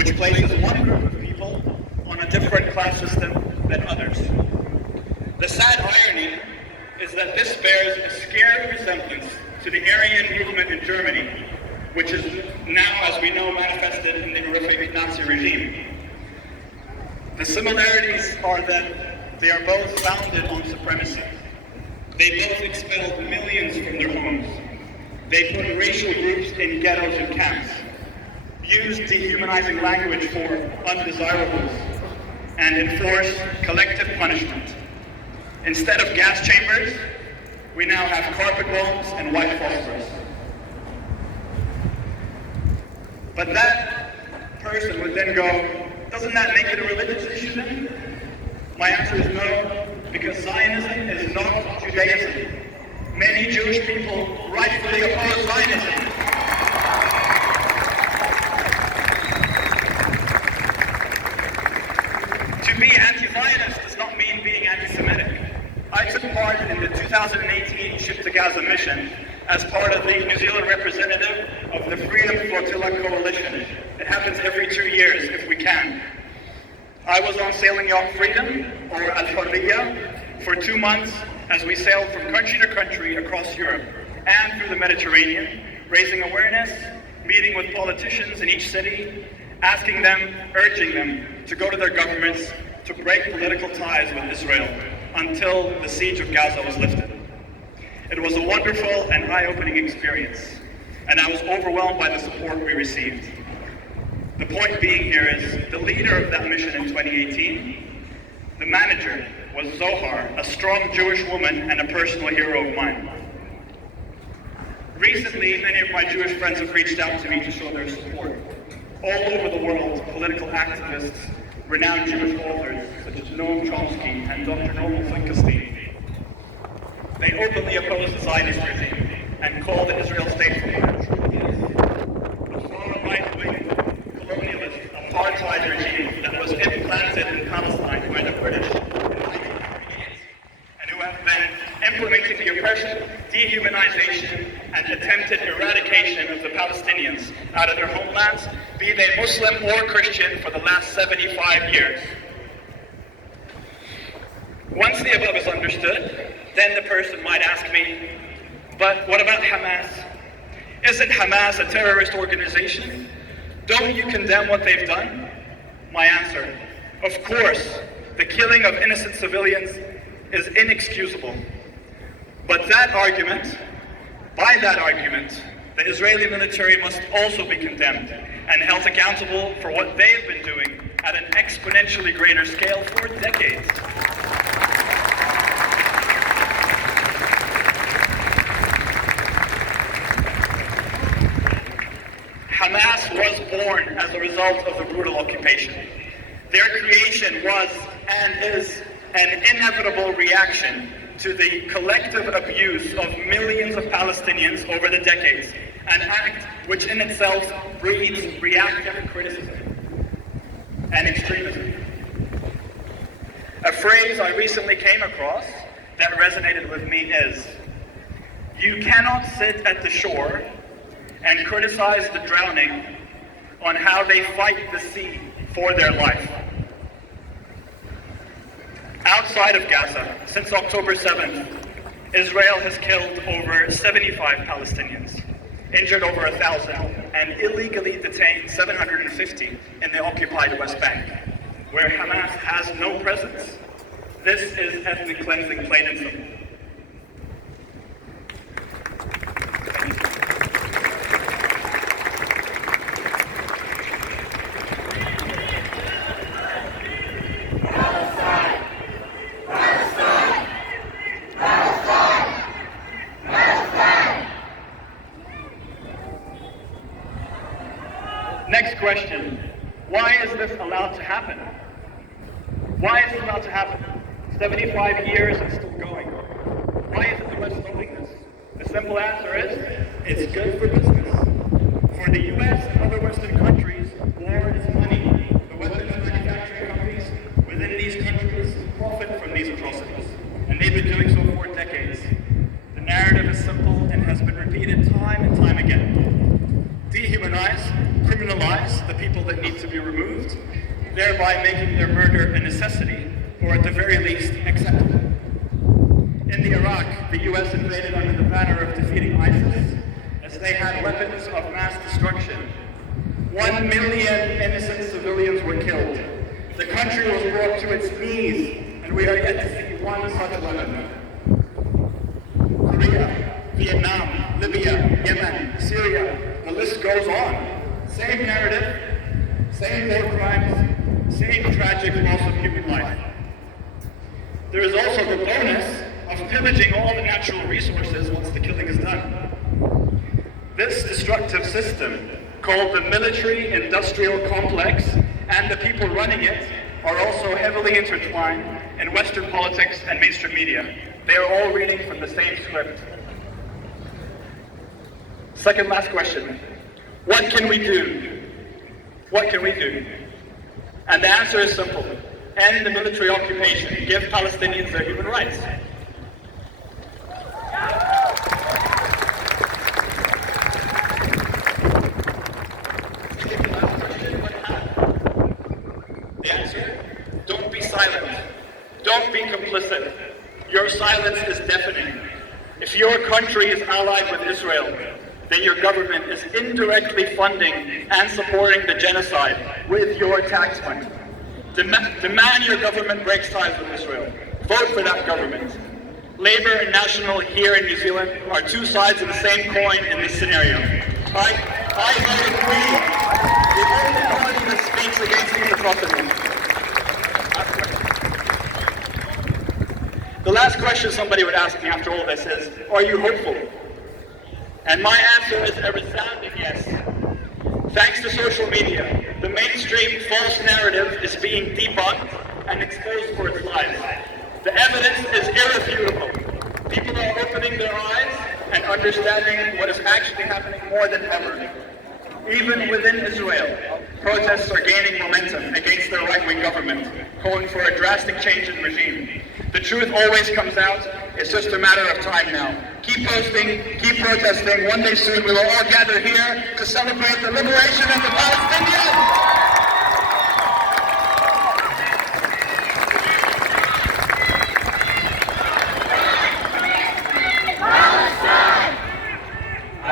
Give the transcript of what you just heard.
which places one group of people on a different class system than others. The sad irony is that this bears a scary resemblance to the Aryan movement in Germany, which is now, as we know, manifested in the horrific Nazi regime. The similarities are that they are both founded on supremacy. They both expelled millions from their homes. They put racial groups in ghettos and camps, used dehumanizing language for undesirables, and enforced collective punishment. Instead of gas chambers, we now have carpet bombs and white phosphorus. But that person would then go, doesn't that make it a religious issue then? My answer is no, because Zionism is not Judaism. Many Jewish people rightfully oppose Zionism. To be anti-Zionist does not mean being anti-Semitic. I took part in the 2018 Ship to Gaza mission as part of the New Zealand representative of the Freedom Flotilla Coalition. It happens every 2 years if we can. I was on sailing yacht Freedom, or Al-Hurriya, for 2 months as we sailed from country to country across Europe and through the Mediterranean, raising awareness, meeting with politicians in each city, asking them, urging them to go to their governments to break political ties with Israel until the siege of Gaza was lifted. It was a wonderful and eye-opening experience, and I was overwhelmed by the support we received. The point being here is the leader of that mission in 2018, the manager, was Zohar, a strong Jewish woman and a personal hero of mine. Recently, many of my Jewish friends have reached out to me to show their support. All over the world, political activists, renowned Jewish authors such as Noam Chomsky and Dr. Noble Finkelstein, they openly oppose the Zionist regime and call the Israel state a far right-wing colonialist apartheid regime that was implanted in Palestine by the British in the 1948, and who have been implementing the oppression, dehumanization, and attempted eradication of the Palestinians out of their homelands, be they Muslim or Christian, for the last 75 years. Once the above is understood, then the person might ask me, but what about Hamas? Isn't Hamas a terrorist organization? Don't you condemn what they've done? My answer, of course, the killing of innocent civilians is inexcusable. But by that argument, the Israeli military must also be condemned and held accountable for what they've been doing at an exponentially greater scale for decades. Hamas was born as a result of the brutal occupation. Their creation was and is an inevitable reaction to the collective abuse of millions of Palestinians over the decades, an act which in itself breeds reactive criticism and extremism. A phrase I recently came across that resonated with me is, "You cannot sit at the shore and criticize the drowning on how they fight the sea for their life." Outside of Gaza, since October 7th, Israel has killed over 75 Palestinians, injured over 1,000, and illegally detained 750 in the occupied West Bank, where Hamas has no presence. This is ethnic cleansing plain and simple. Next question, why is this allowed to happen? Why is it allowed to happen? 75 years and still going. Why isn't the West stopping this? The simple answer is, it's good for business. For the US and other Western countries, war is money. The weapons manufacturing companies within these countries profit from these atrocities. And they've been doing so for decades. The narrative is simple and has been repeated time and time again. Dehumanize, criminalize the people people that need to be removed, thereby making their murder a necessity, or at the very least, acceptable. In the Iraq, the US invaded under the banner of defeating ISIS, as they had weapons of mass destruction. 1 million innocent civilians were killed. The country was brought to its knees, and we are yet to see one such weapon. Korea, Vietnam, Libya, Yemen, Syria, the list goes on. Same narrative, same war crimes, same tragic loss of human life. There is also the bonus of pillaging all the natural resources once the killing is done. This destructive system, called the military-industrial complex, and the people running it, are also heavily intertwined in Western politics and mainstream media. They are all reading from the same script. Second last question. What can we do? What can we do? And the answer is simple. End the military occupation. Give Palestinians their human rights. The answer? Don't be silent. Don't be complicit. Your silence is deafening. If your country is allied with Israel, then your government is indirectly funding and supporting the genocide with your tax money. Demand your government breaks ties with Israel. Vote for that government. Labour and National here in New Zealand are two sides of the same coin in this scenario. I vote we, the only party that speaks against these atrocities. The last question somebody would ask me after all this is, are you hopeful? And my answer is a resounding yes. Thanks to social media, the mainstream false narrative is being debunked and exposed for its lies. The evidence is irrefutable. People are opening their eyes and understanding what is actually happening more than ever. Even within Israel, protests are gaining momentum against their right-wing government, calling for a drastic change in regime. The truth always comes out. It's just a matter of time now. Keep posting, keep protesting. One day soon we will all gather here to celebrate the liberation of the Palestinians.